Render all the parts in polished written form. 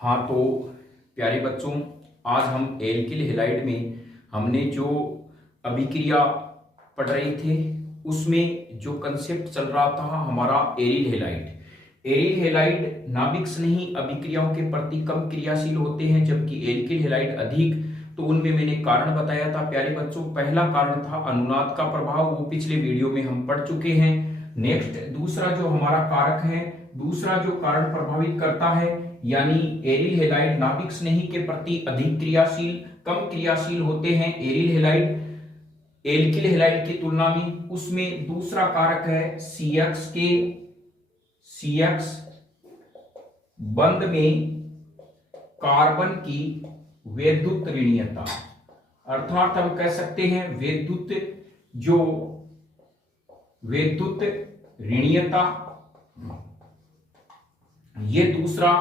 हाँ तो प्यारे बच्चों, आज हम एल्किल हैलाइड में हमने जो अभिक्रिया पढ़ रहे थे उसमें जो कंसेप्ट चल रहा था हमारा एरिल हैलाइड। एरिल हैलाइड नाभिक स्नेही अभिक्रियाओं के प्रति कम क्रियाशील होते हैं, जबकि एल्किल हैलाइड अधिक। तो उनमें मैंने कारण बताया था प्यारे बच्चों। पहला कारण था अनुनाद का प्रभाव, वो पिछले वीडियो में हम पढ़ चुके हैं। नेक्स्ट दूसरा जो हमारा कारक है, दूसरा जो कारण प्रभावित करता है यानी एरिल हैलाइड नाभिक स्नेही के प्रति अधिक क्रियाशील, कम क्रियाशील होते हैं एरिल हैलाइड एल्किल हैलाइड की तुलना में। उसमें दूसरा कारक है CX बंध में कार्बन की वैद्युत ऋणीयता, अर्थात हम कह सकते हैं वैद्युत ऋणीयता, ये दूसरा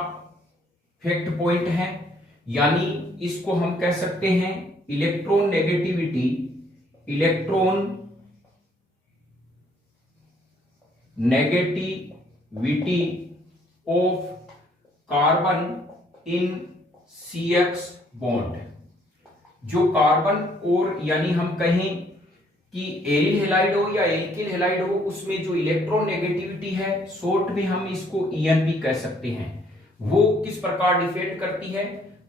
फैक्ट पॉइंट है। यानी इसको हम कह सकते हैं electron negativity of carbon in CX bond. जो कार्बन और यानी हम कहें कि एरिल हैलाइड हो या एल्किल हैलाइड हो, उसमें जो इलेक्ट्रॉन नेगेटिविटी है, शॉर्ट में हम इसको EN भी कह सकते हैं, वो किस प्रकार डिफेक्ट करती है।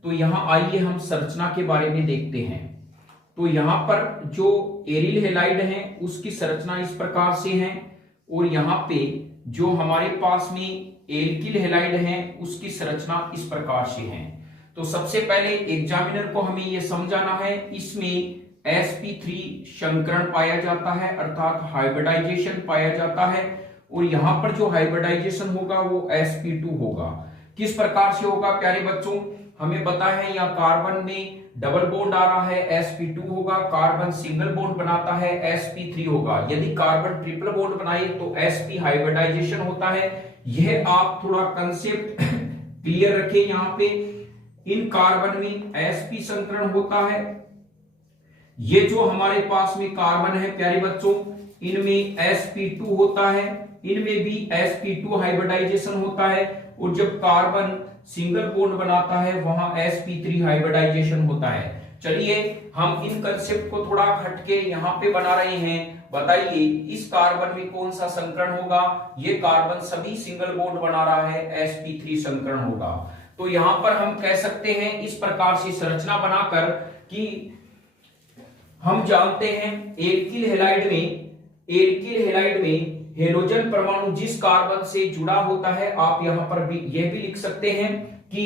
तो यहां आइए हम संरचना के बारे में देखते हैं। तो यहां पर जो एरिल हैलाइड है उसकी संरचना इस प्रकार से है, और यहां पे जो हमारे पास में एल्किल हैलाइड है उसकी संरचना इस प्रकार से है। तो सबसे पहले एग्जामिनर को हमें यह समझाना है, इसमें sp3 संकरण पाया जाता है, अर्थात हाइब्रिडाइजेशन पाया जाता है, और यहां पर जो हाइब्रिडाइजेशन होगा वो sp2 होगा। किस प्रकार से होगा प्यारे बच्चों, हमें पता है यहाँ कार्बन में डबल बॉन्ड आ रहा है sp2 होगा, कार्बन सिंगल बॉन्ड बनाता है sp3 होगा। यदि कार्बन ट्रिपल बॉन्ड बनाए तो sp हाइब्रिडाइजेशन होता है। यह आप थोड़ा कंसेप्ट क्लियर रखें। यहाँ पे इन कार्बन में sp संकरण होता है। ये जो हमारे पास में कार्बन है प्यारे बच्चों, इनमें sp2 होता है, इनमें भी sp2 हाइब्रिडाइजेशन होता है, और जब कार्बन सिंगल बॉन्ड बनाता है वहां sp3 हाइब्रिडाइजेशन होता है। चलिए हम इन कंसेप्ट को थोड़ा हटके यहाँ पे बना रहे हैं। बताइए इस कार्बन में कौन सा संकरण होगा। ये कार्बन सभी सिंगल बॉन्ड बना रहा है, sp3 संकरण होगा। तो यहां पर हम कह सकते हैं इस प्रकार से संरचना बनाकर कि हम जानते हैं एल्किल हैलाइड में हेलोजन परमाणु जिस कार्बन से जुड़ा होता है, आप यहां पर भी यह भी लिख सकते हैं कि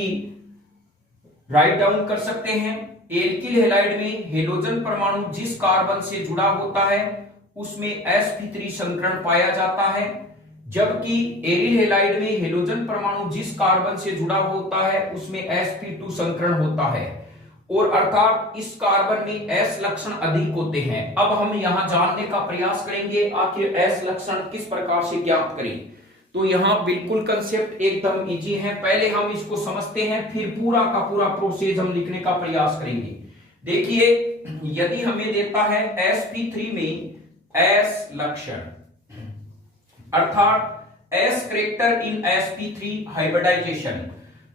राइट डाउन कर सकते हैं, एल्किल हैलाइड में हेलोजन परमाणु जिस कार्बन से जुड़ा होता है उसमें sp3 संकरण पाया जाता है, जबकि एरिल हैलाइड में हेलोजन परमाणु जिस कार्बन से जुड़ा होता है उसमें sp2 संकरण होता है, और अर्थात इस कार्बन में S लक्षण अधिक होते हैं। अब हम यहां जानने का प्रयास करेंगे आखिर S लक्षण किस प्रकार से ज्ञात करें। तो यहां बिल्कुल कंसेप्ट एकदम इजी है, पहले हम इसको समझते हैं, फिर पूरा का पूरा प्रोसेस हम लिखने का प्रयास करेंगे। देखिए यदि हमें देता है sp3 में S लक्षण, अर्थात S character in sp3 hybridisation,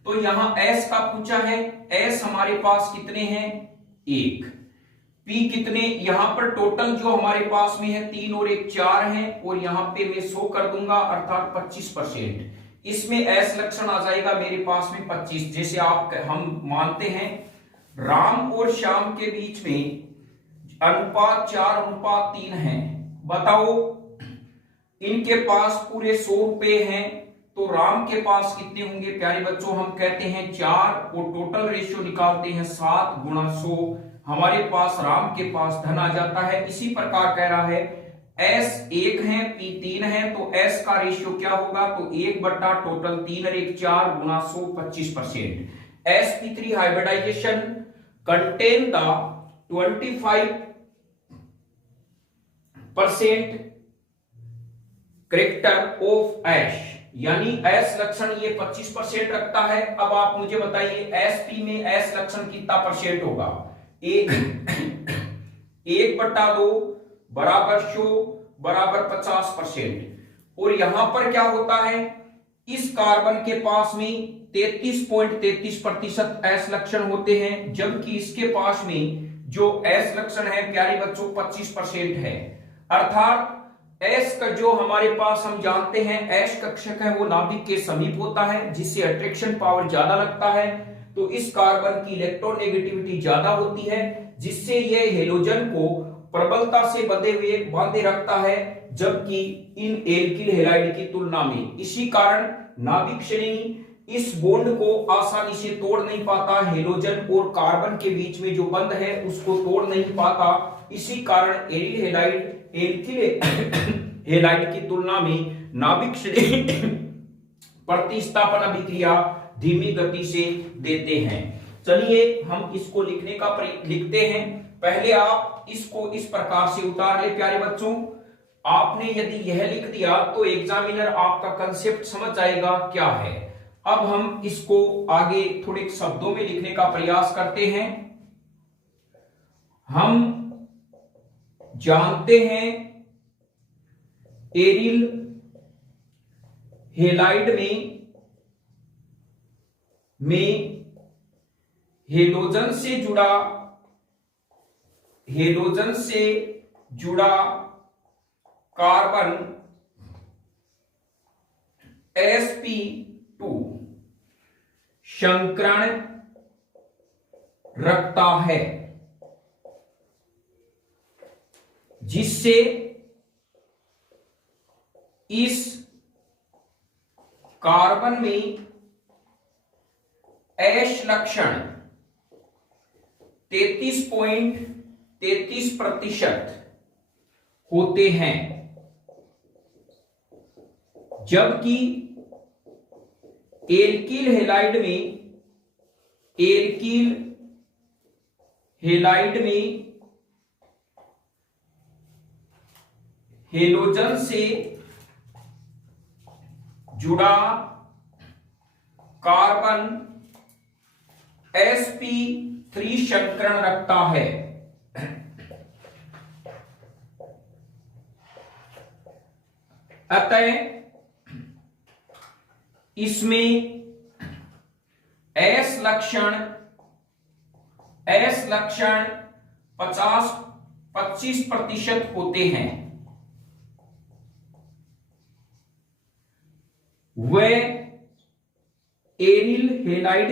तो यहां S का पूछा है। S हमारे पास कितने हैं, 1, P कितने, यहां पर टोटल जो हमारे पास में है 3 और 1 4 हैं, और यहां पे मैं 100 कर दूंगा अर्थात 25%। इसमें S लक्षण आ जाएगा मेरे पास में 25। जैसे हम मानते हैं राम और श्याम के बीच में अनुपात 4:3 है। बताओ इनके पास पूरे 100 रुपए हैं, तो राम के पास कितने होंगे प्यारे बच्चों, हम कहते हैं 4, और टोटल रेशियो निकालते हैं 7 गुणा 100, हमारे पास राम के पास धन आ जाता है। इसी प्रकार कह रहा है S 1 है, P 3 है, तो S का रेशियो क्या होगा, तो 1 बट्टा टोटल 3 और 1 4 गुणा 100 25%। sp3 hybridization contain the 25% character of S, यानी S लक्षण ये 25% रखता है। अब आप मुझे बताइए sp में S लक्षण कितना परसेंट होगा, 1/2 बराबर 100 बराबर 50%। और यहां पर क्या होता है, इस कार्बन के पास में 33.33% एस लक्षण होते हैं, जबकि इसके पास में जो एस लक्षण है प्यारे बच्चों 25% है। अर्थात एस का जो हमारे पास हम जानते हैं एस कक्षक है वो नाभिक के समीप होता है, जिससे अट्रैक्शन पावर ज्यादा लगता है। तो इस कार्बन की इलेक्ट्रोनेगेटिविटी ज्यादा होती है, जिससे यह हेलोजन को प्रबलता से बांधे रखता है, जबकि इन एल्किल हैलाइड की तुलना में। इसी कारण नाभिक श्रेणी इस बॉन्ड को आसानी से तोड़ नहीं पाता, हेलोजन और कार्बन के बीच में जो बंध है उसको तोड़ नहीं पाता। इसी कारण एल्किल हैलाइड की तुलना में नाभिक श्रेणी प्रतिस्थापन अभिक्रिया धीमी गति से देते हैं। चलिए हम इसको लिखते हैं। पहले आप इसको इस प्रकार से उतार ले प्यारे बच्चों। आपने यदि यह लिख दिया तो एग्जामिनर आपका कंसेप्ट समझ जाएगा क्या है। अब हम इसको आगे थोड़े शब्दों में लिखने का प्रयास करते हैं। हम जानते हैं एरिल हैलाइड में हेलोजन से जुड़ा कार्बन sp2 संकरण रखता है, जिससे इस कार्बन में एश लक्षण 33.33% होते हैं, जबकि एल्किल हैलाइड में हेलोजन से जुड़ा कार्बन sp3 संकरण रखता है। अतः इसमें एस लक्षण 25% होते हैं। वह एरिल हैलाइड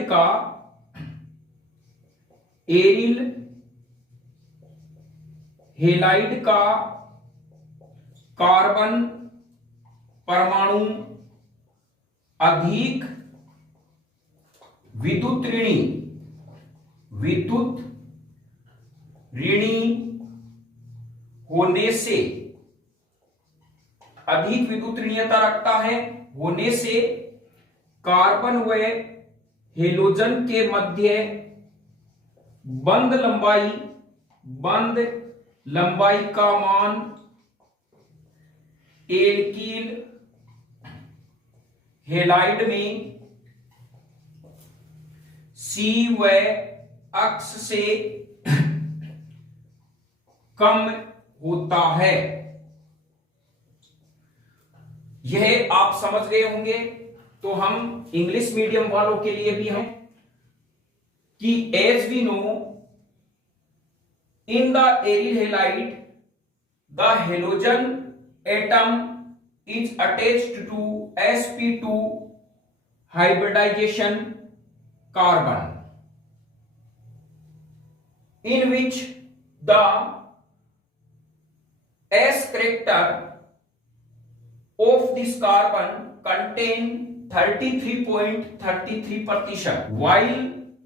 का कार्बन परमाणु अधिक विद्युत ऋणी होने से अधिक विद्युत ऋणीयता रखता है होने से कार्बन व हेलोजन के मध्य बंध लंबाई का मान एल्किल हैलाइड में सी व अक्ष से कम होता है। यह आप समझ गए होंगे। तो हम इंग्लिश मीडियम वालों के लिए भी हैं कि as we know in the aryl halide the halogen atom is attached to sp2 hybridization carbon, in which the s character of this carbon contain 33.33%, while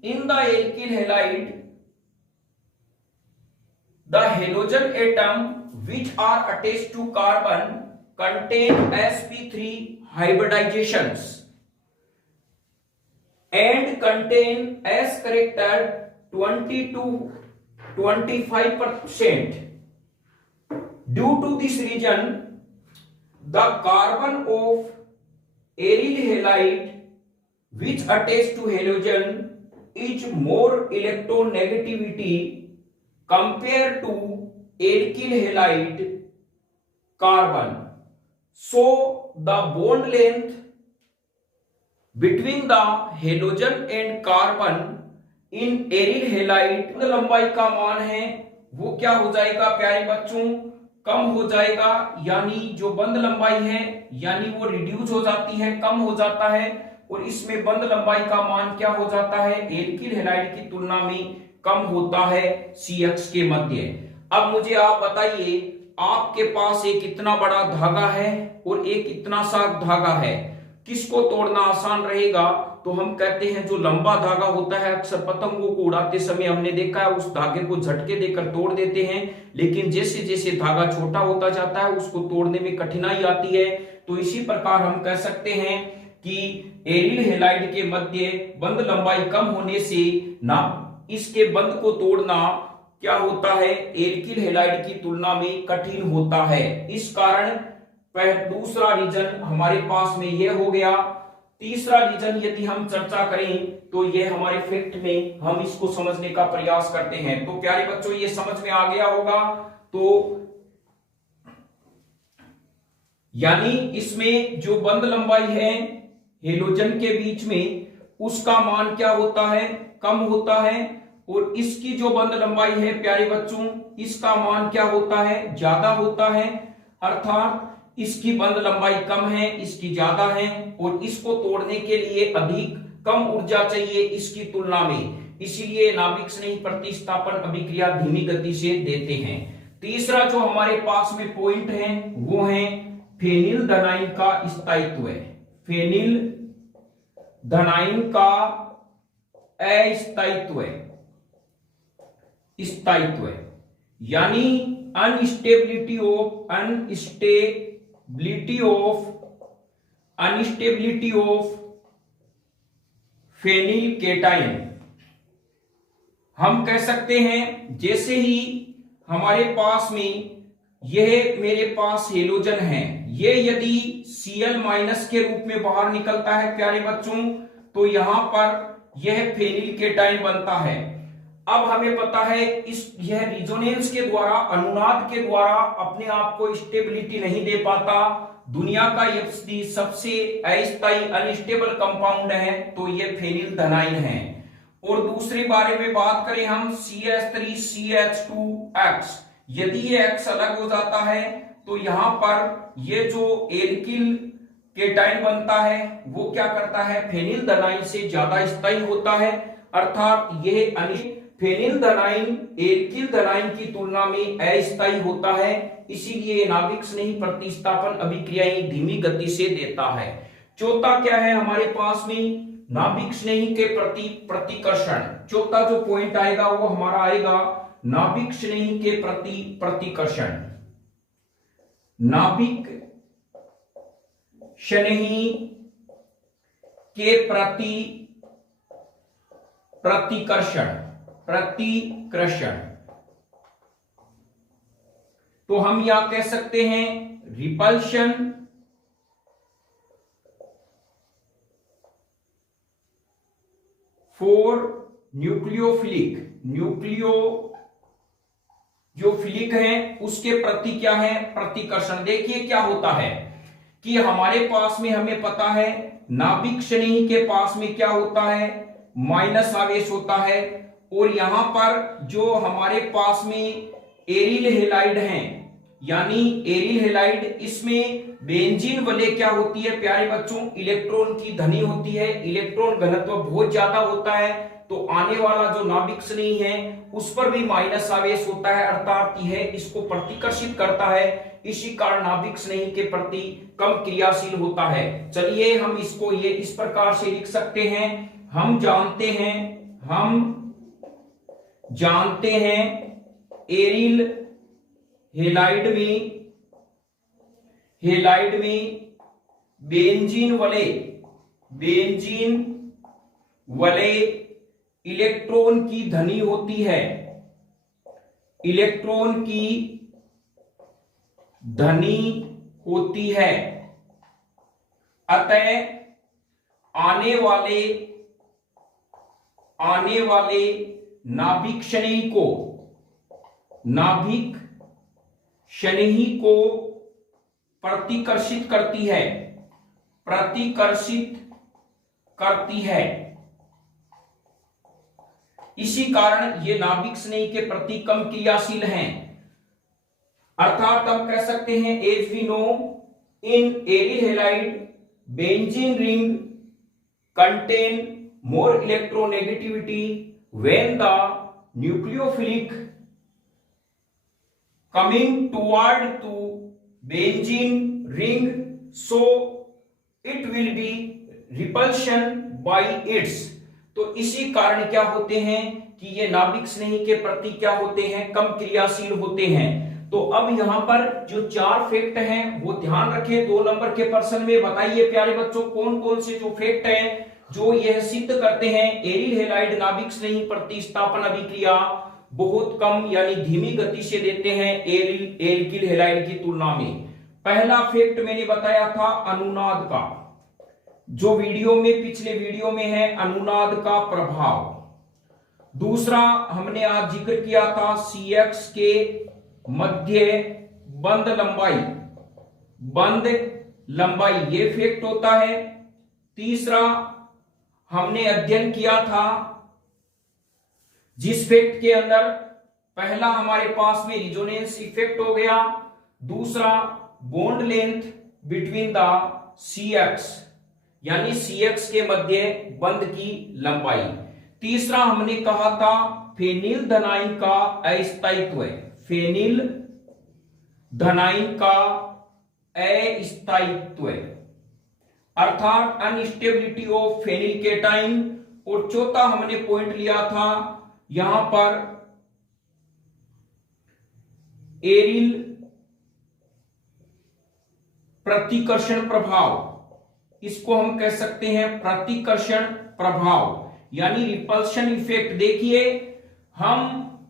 in the alkyl halide the halogen atom which are attached to carbon contain sp3 hybridizations and contain s character 20 to 25%. Due to this reason, the carbon of aryl halide which attached to halogen is more electronegativity compared to alkyl halide carbon. So the bond length between the halogen and carbon in aryl halide लंबाई का मान है वो क्या हो जाएगा प्यारे बच्चों, कम हो जाएगा, यानी जो बंद लंबाई है यानी वो रिड्यूस हो जाती है, कम हो जाता है, और इसमें बंद लंबाई का मान क्या हो जाता है, एल्किल हैलाइड की तुलना में कम होता है CH के मध्य। अब मुझे आप बताइए, आपके पास एक इतना बड़ा धागा है और एक इतना सा धागा है, किसको तोड़ना आसान रहेगा? तो हम कहते हैं जो लंबा धागा होता है, अक्सर पतंगों को उड़ाते समय हमने देखा है उस धागे को झटके देकर तोड़ देते हैं, लेकिन जैसे जैसे धागा छोटा होता जाता है उसको तोड़ने में कठिनाई आती है। तो इसी प्रकार हम कह सकते हैं कि एरिल हैलाइड के मध्य बंद लंबाई कम होने से ना इसके बंद को तोड़ना क्या होता है, एल्किल हैलाइड की तुलना में कठिन होता है। इस कारण दूसरा रीजन हमारे पास में यह हो गया। तीसरा रीजन यदि हम चर्चा करें तो यह हमारे फैक्ट में हम इसको समझने का प्रयास करते हैं। तो प्यारे बच्चों ये समझ में आ गया होगा। तो यानी इसमें जो बंद लंबाई है हेलोजन के बीच में उसका मान क्या होता है, कम होता है, और इसकी जो बंद लंबाई है प्यारे बच्चों इसका मान क्या होता है, ज्यादा होता है। अर्थात इसकी बंद लंबाई कम है, इसकी ज्यादा है, और इसको तोड़ने के लिए अधिक कम ऊर्जा चाहिए इसकी तुलना में, इसीलिए नाभिक स्नेही प्रतिस्थापन अभिक्रिया धीमी गति से देते हैं। तीसरा जो हमारे पास में पॉइंट है वो है फेनिल धनाइन का स्थायित्व है, फेनिल धनाइन का अस्थायित्व है, स्थायित्व है, यानी अनस्टेबिलिटी ऑफ फेनिल केटाइन। हम कह सकते हैं जैसे ही हमारे पास में यह मेरे पास हेलोजन है, ये यदि Cl- के रूप में बाहर निकलता है प्यारे बच्चों तो यहां पर यह फेनिल केटाइन बनता है। अब हमें पता है यह रिजोनेंस के द्वारा, अनुनाद के द्वारा अपने आप को स्टेबिलिटी नहीं दे पाता। दुनिया का यदि सबसे अस्थायी अनस्टेबल कंपाउंड है तो यह फेनिल धनाइन है। और दूसरे बारे में बात करें हम CH3CH2X, यदि ये X अलग हो जाता है तो यहां पर ये जो एल्किल केटाइन बनता है वो क्या करता है, फेनिल धनाइन से ज्यादा स्थायी होता है। अर्थात यह फेनिल धनाइन एल्किल धनाइन की तुलना में अस्थायी होता है, इसीलिए नाभिक स्नेही प्रतिस्थापन अभिक्रियाएं धीमी गति से देता है। चौथा क्या है हमारे पास में, नाभिक स्नेही के प्रति प्रतिकर्षण। चौथा जो पॉइंट आएगा वो हमारा आएगा नाभिक स्नेही के प्रति प्रतिकर्षण। नाभिक स्नेही के प्रति प्रतिकर्षण, प्रतिकर्षण। तो हम यहां कह सकते हैं रिपल्शन फॉर न्यूक्लियोफिलिक, न्यूक्लियो जो फिलिक है उसके प्रति क्या है, प्रतिकर्षण। देखिए क्या होता है कि हमारे पास में हमें पता है नाभिक स्नेही के पास में क्या होता है, माइनस आवेश होता है, और यहां पर जो हमारे पास में एरिल हैलाइड हैं, यानी एरिल हैलाइड, इसमें बेंजीन वलय क्या होती है प्यारे बच्चों, इलेक्ट्रॉन की धनी होती है, इलेक्ट्रॉन घनत्व बहुत ज्यादा होता है, तो आने वाला जो नाभिक स्नेही है उस पर भी माइनस आवेश होता है, अर्थात यह इसको प्रतिकर्षित करता है, इसी कारण नाभिक स्नेही के प्रति कम क्रियाशील होता है। चलिए हम इसको ये इस प्रकार से लिख सकते हैं, हम जानते हैं एरिल हैलाइड में बेंजीन वलय इलेक्ट्रॉन की धनी होती है, इलेक्ट्रॉन की धनी होती है, अतः आने वाले नाभिक स्नेही को प्रतिकर्षित करती है, प्रतिकर्षित करती है। इसी कारण ये नाभिक स्नेही के प्रति कम क्रियाशील हैं। अर्थात हम कह सकते हैं as we know in aryl halide benzene ring contain more electronegativity when the nucleophilic coming toward to benzene ring, so it will be repulsion by its। तो इसी कारण क्या होते हैं कि ये नाभिक स्नेही के प्रति क्या होते हैं, कम क्रियाशील होते हैं। तो अब यहां पर जो 4 फैक्ट हैं वो ध्यान रखें 2 नंबर के प्रश्न में। बताइए प्यारे बच्चों कौन कौन से जो फैक्ट हैं जो यह सिद्ध करते हैं एरिल हैलाइड नाभिक स्नेही प्रतिस्थापन अभिक्रिया बहुत कम यानी धीमी गति से देते हैं एल्किल हैलाइड की तुलना में। पहला फैक्ट मैंने बताया था अनुनाद का, जो वीडियो में पिछले वीडियो में है, अनुनाद का प्रभाव। दूसरा हमने आज जिक्र किया था CX के मध्य बंद लंबाई ये फैक्ट होता है। तीसरा हमने अध्ययन किया था जिस फैक्ट के अंदर पहला हमारे पास में रिजोनेंस इफेक्ट हो गया, दूसरा bond length between the CX यानी CX के मध्य बंध की लंबाई। तीसरा हमने कहा था फेनिल धनाइन का अस्थायित्व, फेनिल धनाइन का अस्थायित्व अर्थात अनस्टेबिलिटी ऑफ फेनिल केटाइन। और चौथा हमने पॉइंट लिया था यहां पर एरिल प्रतिकर्षण प्रभाव, इसको हम कह सकते हैं प्रतिकर्षण प्रभाव यानी रिपल्शन इफेक्ट। देखिए हम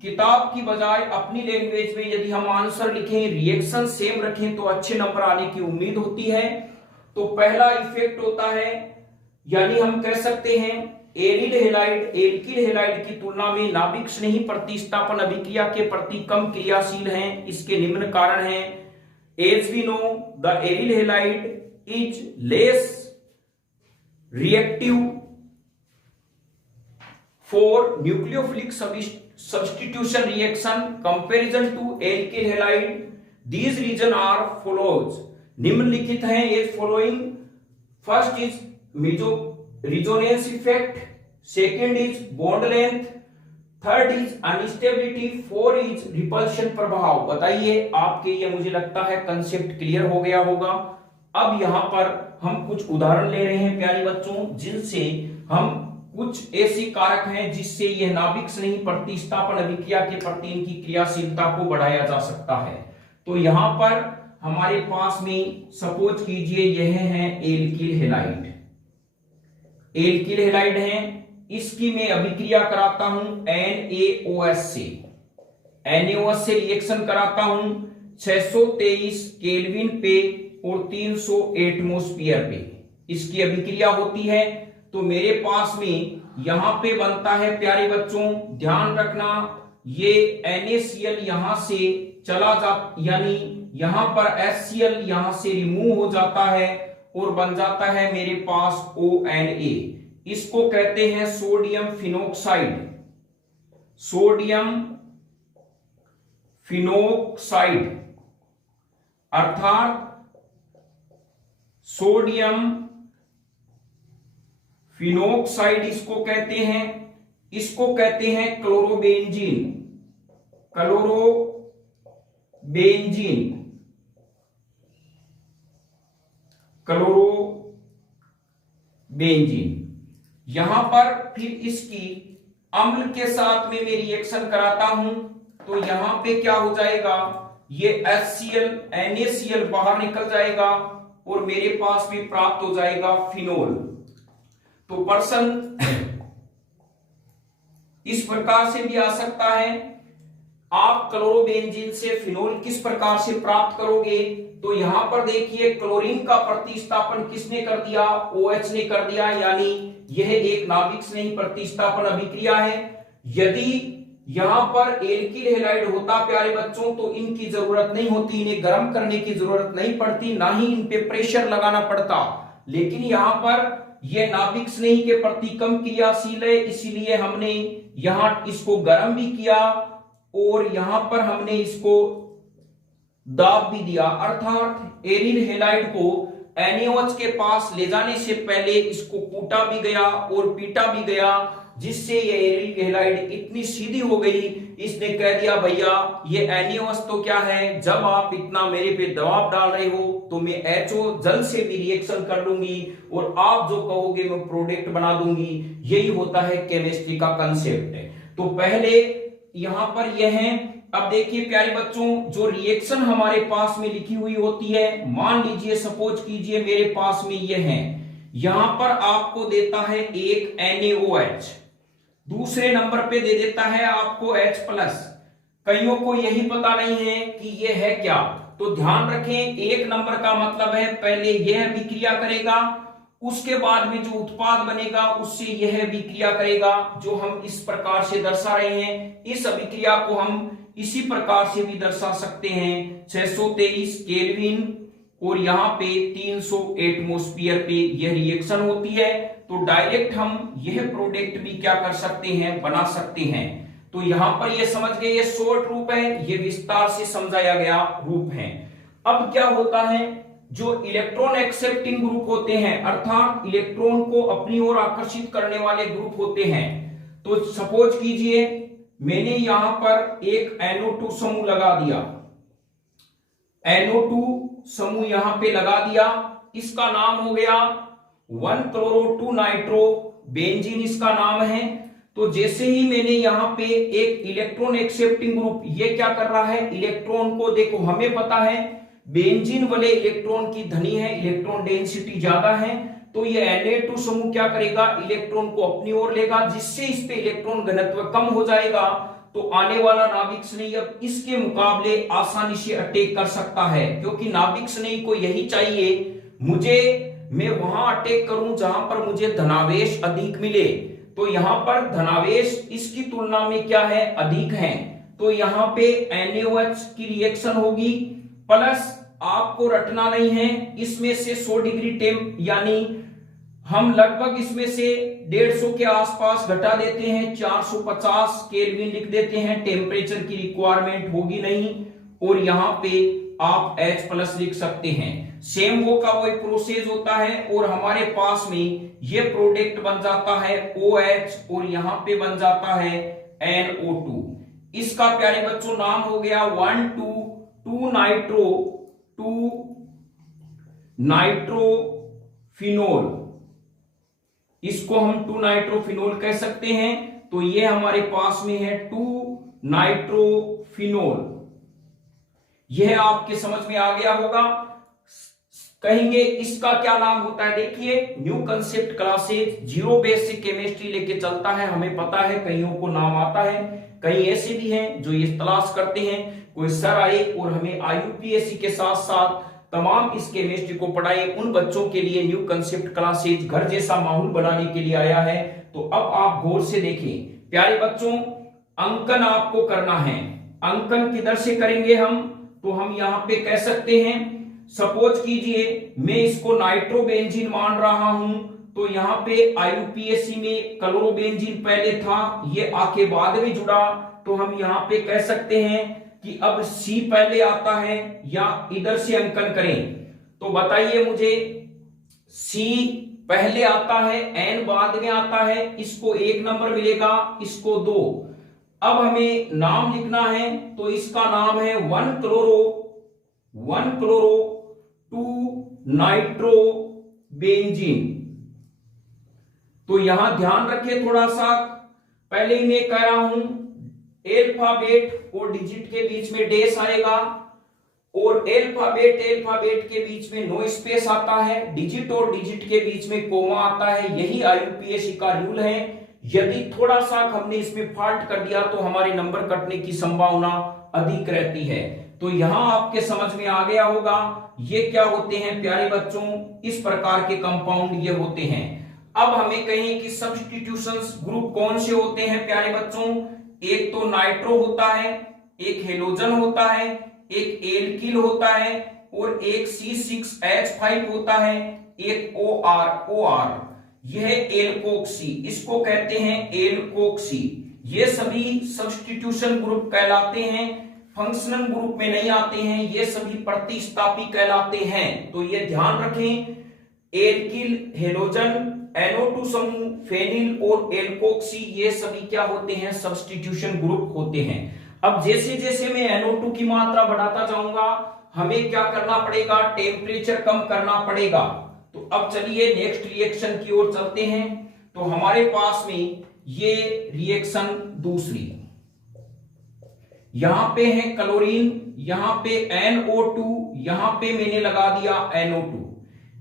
किताब की बजाय अपनी लैंग्वेज में यदि हम आंसर लिखें, रिएक्शन सेम रखें तो अच्छे नंबर आने की उम्मीद होती है। तो पहला इफेक्ट होता है यानी हम कह सकते हैं एरिल हैलाइड एल्किल हैलाइड की तुलना में नाभिक स्नेही प्रतिस्थापन अभिक्रिया के प्रति कम क्रियाशील हैं। इसके निम्न कारण हैं। As we know the aryl halide is less reactive for nucleophilic substitution reaction comparison to alkyl halide। These reason are follows, निम्नलिखित हैं as following। First is resonance effect, second is bond length, third is instability, four is repulsion प्रभाव। बताइए आपके ये मुझे लगता है concept clear हो गया होगा। अब यहां पर हम कुछ उदाहरण ले रहे हैं प्यारे बच्चों, जिनसे हम कुछ ऐसी कारक हैं जिससे यह नाभिक स्नेही प्रतिस्थापन अभिक्रिया के प्रति इनकी क्रियाशीलता को बढ़ाया जा सकता है। तो यहां पर हमारे पास में सपोज कीजिए यह है एल्किल हैलाइड, एल्किल हैलाइड है, इसकी मैं अभिक्रिया कराता हूं NaOH से, NaOH से रिएक्शन कराता हूं 623 केल्विन पे और 300 एटमॉस्फेयर पे इसकी अभिक्रिया होती है। तो मेरे पास में यहां पे बनता है प्यारे बच्चों, ध्यान रखना ये NaCl यहां से चला जा यानी यहां पर HCl यहां से रिमूव हो जाता है और बन जाता है मेरे पास ONa। इसको कहते हैं सोडियम फिनोक्साइड, सोडियम फिनोक्साइड अर्थात सोडियम फिनोक्साइड इसको कहते हैं। इसको कहते हैं क्लोरोबेंजीन, क्लोरोबेंजीन, क्लोरोबेंजीन। यहां पर फिर इसकी अम्ल के साथ में मैं रिएक्शन कराता हूं तो यहां पे क्या हो जाएगा, ये HCl NaCl बाहर निकल जाएगा और मेरे पास भी प्राप्त हो जाएगा फिनोल। तो प्रश्न इस प्रकार से भी आ सकता है, आप क्लोरोबेंजीन से फिनोल किस प्रकार से प्राप्त करोगे। तो यहां पर देखिए क्लोरीन का प्रतिस्थापन किसने कर दिया, OH ने कर दिया, यानी यह एक नाभिक स्नेही प्रतिस्थापन अभिक्रिया है। यदि यहां पर एल्किल हैलाइड होता प्यारे बच्चों तो इनकी जरूरत नहीं होती, इन्हें गर्म करने की जरूरत नहीं पड़ती, ना ही इन पे प्रेशर लगाना पड़ता। लेकिन यहां पर ये नाभिक स्नेही के प्रति कम क्रियाशील है, इसीलिए हमने यहां इसको गर्म भी किया और यहां पर हमने इसको दाब भी दिया, अर्थात एरिल हैलाइड को NaOH के पास ले जाने से पहले इसको कूटा भी गया और पीटा भी गया, जिससे ये एरिल हैलाइड इतनी सीधी हो गई, इसने कह दिया भैया ये NaOH तो क्या है, जब आप इतना मेरे पे दबाव डाल रहे हो तो मैं HO जल्द से भी रिएक्शन कर लूंगी और आप जो कहोगे मैं प्रोडक्ट बना दूंगी। यही होता है केमिस्ट्री का कंसेप्ट। तो पहले यहां पर यह है। अब देखिए प्यारे बच्चों, जो रिएक्शन हमारे पास में लिखी हुई होती है, मान लीजिए सपोज कीजिए मेरे पास में ये है, यहां पर आपको देता है एक NaOH, दूसरे नंबर पे दे देता है आपको H+। कईयों को यही पता नहीं है कि ये है क्या, तो ध्यान रखें, एक नंबर का मतलब है पहले यह अभिक्रिया करेगा, उसके बाद में जो उत्पाद बनेगा उससे यह अभिक्रिया करेगा, जो हम इस प्रकार से दर्शा रहे हैं। इस अभिक्रिया को हम इसी प्रकार से भी दर्शा सकते हैं, 623 केल्विन और यहाँ पे 300 एटमॉस्फेयर पे यह रिएक्शन होती है। तो डायरेक्ट हम यह प्रोडक्ट भी क्या कर सकते हैं, बना सकते हैं। तो यहां पर ये समझ गए, ये शॉर्ट रूप है, ये विस्तार से समझाया गया रूप है। अब क्या होता है, जो इलेक्ट्रॉन एक्सेप्टिंग ग्रुप होते हैं, अर्थात इलेक्ट्रॉन को अपनी ओर आकर्षित करने वाले ग्रुप होते हैं। तो सपोज कीजिए मैंने यहां पर एक NO2 समूह लगा दिया, NO2 समूह यहां पे लगा दिया, इसका नाम हो गया 1-chloro-2 नाइट्रो बेंजीन, इसका नाम है। तो जैसे ही मैंने यहां पे एक इलेक्ट्रॉन एक्सेप्टिंग ग्रुप, ये क्या कर रहा है, इलेक्ट्रॉन को, देखो हमें पता है बेंजीन वाले इलेक्ट्रॉन की धनी है, इलेक्ट्रॉन डेंसिटी ज्यादा है, तो ये Na2 समूह क्या करेगा, इलेक्ट्रॉन को अपनी ओर लेगा, जिससे इस पे इलेक्ट्रॉन घनत्व कम हो जाएगा। तो आने वाला नाभिक स्नेही अब इसके मुकाबले आसानी से अटैक कर सकता है, क्योंकि नाभिक स्नेही को यही चाहिए, मैं वहां अटैक करूं जहां पर मुझे धनावेश अधिक मिले। तो यहां पर धनावेश इसकी तुलना में क्या है, अधिक है। तो यहां पे NaOH की रिएक्शन होगी, प्लस आपको रटना नहीं है, इसमें से 100 डिग्री टेम्प, यानी हम लगभग इसमें से 150 के आसपास घटा देते हैं, 450 केल्विन लिख देते हैं, टेम्परेचर की रिक्वायरमेंट होगी नहीं, और यहां पे आप H+ लिख सकते हैं। सेम वो का वो एक प्रोसेस होता है, और हमारे पास में ये प्रोडक्ट बन जाता है OH और यहां पे बन जाता है NO2। इसका प्यारे बच्चों नाम हो गया 1,2 नाइट्रोफिनोल, इसको हम 2 नाइट्रोफिनोल कह सकते हैं। तो ये हमारे पास में है 2 नाइट्रोफिनोल, यह आपके समझ में आ गया होगा। कहेंगे इसका क्या नाम होता है, देखिए new concept classes zero basic chemistry लेके चलता है, हमें पता है कईयों को नाम आता है, कई ऐसे भी हैं जो ये तलाश करते हैं कोई सर आए और हमें IUPAC के साथ साथ तमाम इस केमिस्ट्री को पढ़ाए। उन बच्चों के लिए न्यू कंसेप्ट क्लासेज घर जैसा माहौल बनाने के लिए आया है। तो अब आप गौर से देखें प्यारे बच्चों, अंकन आपको करना है। अंकन किधर से करेंगे हम, तो हम यहां पे कह सकते हैं, सपोज कीजिए मैं इसको नाइट्रोबेंजीन मान रहा हूं, तो यहाँ पे IUPAC में क्लोरोबेंजीन पहले था, ये आके बाद में जुड़ा, तो हम यहाँ पे कह सकते हैं कि अब C पहले आता है या इधर से अंकन करें। तो बताइए मुझे, C पहले आता है, N बाद में आता है, इसको 1 नंबर मिलेगा, इसको 2। अब हमें नाम लिखना है, तो इसका नाम है 1-chloro-2 नाइट्रोबेंजीन। तो यहां ध्यान रखिए थोड़ा सा, पहले ही मैं कह रहा हूं अल्फाबेट और डिजिट के बीच में डैश आएगा, और अल्फाबेट के बीच में नो स्पेस आता है, डिजिट और डिजिट के बीच में कोमा आता है। यही IUPAC का रूल है। यदि थोड़ा सा हमने इसमें फॉल्ट कर दिया तो हमारे नंबर कटने की संभावना अधिक रहती है। तो यहां आपके समझ में आ गया होगा ये क्या होते हैं प्यारे बच्चों, इस प्रकार के कंपाउंड ये होते हैं। अब हमें कहें कि सब्स्टिट्यूशंस ग्रुप कौन से होते हैं प्यारे बच्चों, एक तो नाइट्रो होता है, एक हेलोजन होता है, एक एल्किल होता है, और एक C6H5 होता है, एक OR। यह एल्कोक्सी, इसको कहते हैं एल्कोक्सी। ये सभी सब्स्टिट्यूशन ग्रुप कहलाते हैं, फंक्शनल ग्रुप में नहीं आते हैं, ये सभी प्रतिस्थापी कहलाते हैं। तो ये ध्यान रखें, एल्किल, हेलोजन, NO2 समूह, फेनिल और एल्कोक्सी, ये सभी क्या होते हैं, सब्स्टिट्यूशन ग्रुप होते हैं। अब जैसे जैसे मैं NO2 की मात्रा बढ़ाता जाऊंगा, हमें क्या करना पड़ेगा, टेम्परेचर कम करना पड़ेगा। तो अब चलिए नेक्स्ट रिएक्शन की ओर चलते हैं। तो हमारे पास में ये रिएक्शन दूसरी, यहां पे है क्लोरीन, यहां पे NO2, यहां पे मैंने लगा दिया NO2।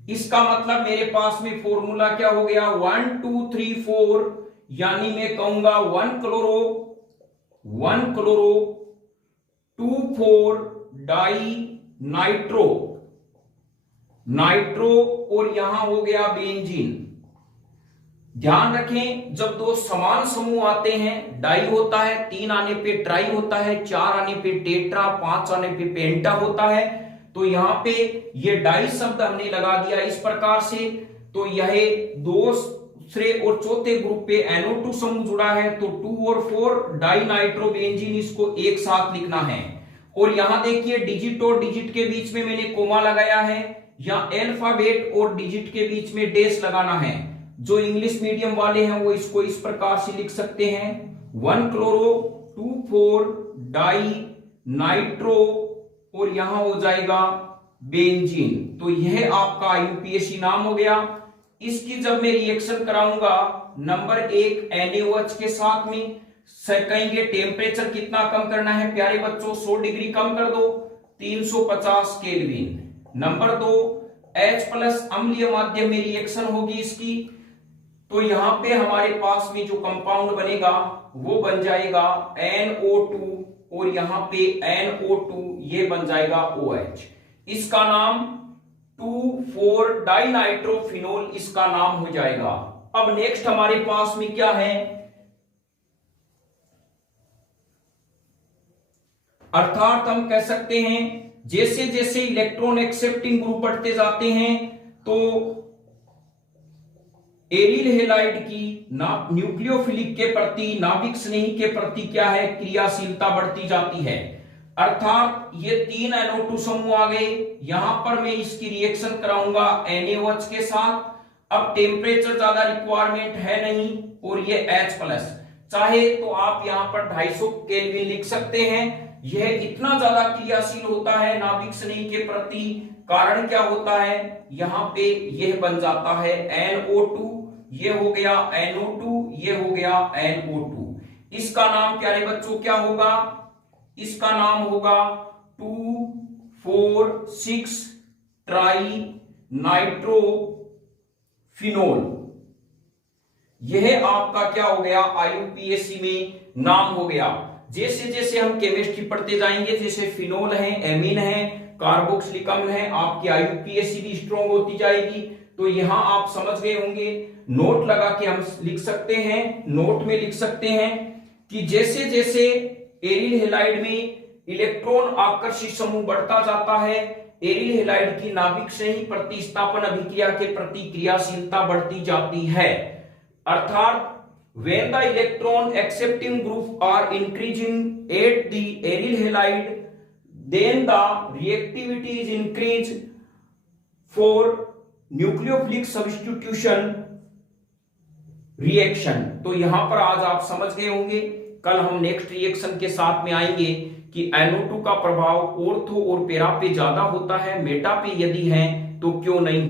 इसका मतलब मेरे पास में फॉर्मूला क्या हो गया, 1 2 3 4, यानी मैं कहूंगा 1 क्लोरो 2 4 डाई नाइट्रो, और यहां हो गया बेंजीन। ध्यान रखें, जब दो समान समूह आते हैं, डाई होता है, 3 आने पे ट्राई होता है, 4 आने पे टेट्रा, 5 आने पे पेंटा होता है। तो यहां पे ये डाई शब्द हमने लगा दिया इस प्रकार से। तो यह दूसरे और चौथे ग्रुप पे NO2 समूह जुड़ा है, तो 2 और 4 डाई नाइट्रो बेंजीन, इसको एक साथ लिखना है। और यहां देखिए डिजिट और डिजिट के बीच में मैंने कोमा लगाया है, या अल्फाबेट और डिजिट के बीच में डैश लगाना है। जो इंग्लिश मीडियम वाले हैं वो इसको इस प्रकार से लिख सकते हैं, 1 क्लोरो 2 4 डाई नाइट्रो, और यहां हो जाएगा बेंजीन। तो यह आपका यूपीएससी नाम हो गया। इसकी जब मैं रिएक्शन कराऊंगा नंबर 1 NaOH के साथ में, कहेंगे टेम्परेचर कितना कम करना है प्यारे बच्चों, 100 डिग्री कम कर दो, 350 केल्विन। नंबर 2 H+ अम्लीय माध्यम में रिएक्शन होगी इसकी। तो यहां पे हमारे पास में जो कंपाउंड बनेगा वो बन जाएगा NO2, और यहां पे NO2 ये बन जाएगा OH। इसका नाम 2,4 डाइनाइट्रोफिनोल इसका नाम हो जाएगा। अब नेक्स्ट हमारे पास में क्या है, अर्थात हम कह सकते हैं जैसे जैसे इलेक्ट्रॉन एक्सेप्टिंग ग्रुप बढ़ते जाते हैं तो एरिल हेलाइड की न्यूक्लियोफिलिक के प्रति, नाभिक स्नेही के प्रति क्या है, क्रियाशीलता बढ़ती जाती है। अर्थात ये 3 NO2 समूह आ गए, यहां पर मैं इसकी रिएक्शन कराऊंगा NaOH के साथ। अब टेम्परेचर ज्यादा रिक्वायरमेंट है नहीं, और ये H+, चाहे तो आप यहां पर 250 केल्विन लिख सकते हैं। यह इतना ज्यादा क्रियाशील होता है नाभिक स्नेही के प्रति, कारण क्या होता है, यहां पे यह बन जाता है NO2, ये हो गया NO2, ये हो गया NO2। इसका नाम प्यारे बच्चों क्या होगा, इसका नाम होगा 2,4,6 ट्राई नाइट्रोफिनोल। यह आपका क्या हो गया, IUPAC में नाम हो गया। जैसे जैसे हम केमिस्ट्री पढ़ते जाएंगे, जैसे फिनोल है, एमीन है, कार्बोक्सिलिक अम्ल है, आपकी IUPAC भी स्ट्रॉन्ग होती जाएगी। तो यहां आप समझ गए होंगे, नोट लगा के हम लिख सकते हैं, नोट में लिख सकते हैं कि जैसे जैसे एरिल हेलाइड में इलेक्ट्रॉन आकर्षित समूह बढ़ता जाता है, एरिल हेलाइड की नाभिक स्नेही प्रतिस्थापन अभिक्रिया के प्रति क्रियाशीलता बढ़ती जाती है। अर्थात when the electron accepting group are increasing at the aryl halide, then the reactivity is increased for nucleophilic substitution reaction। तो यहां पर आज आप समझ गए होंगे, कल हम नेक्स्ट रिएक्शन के साथ में आएंगे कि NO2 का प्रभाव ऑर्थो और पेरा पे ज्यादा होता है, मेटा पे यदि है तो क्यों नहीं।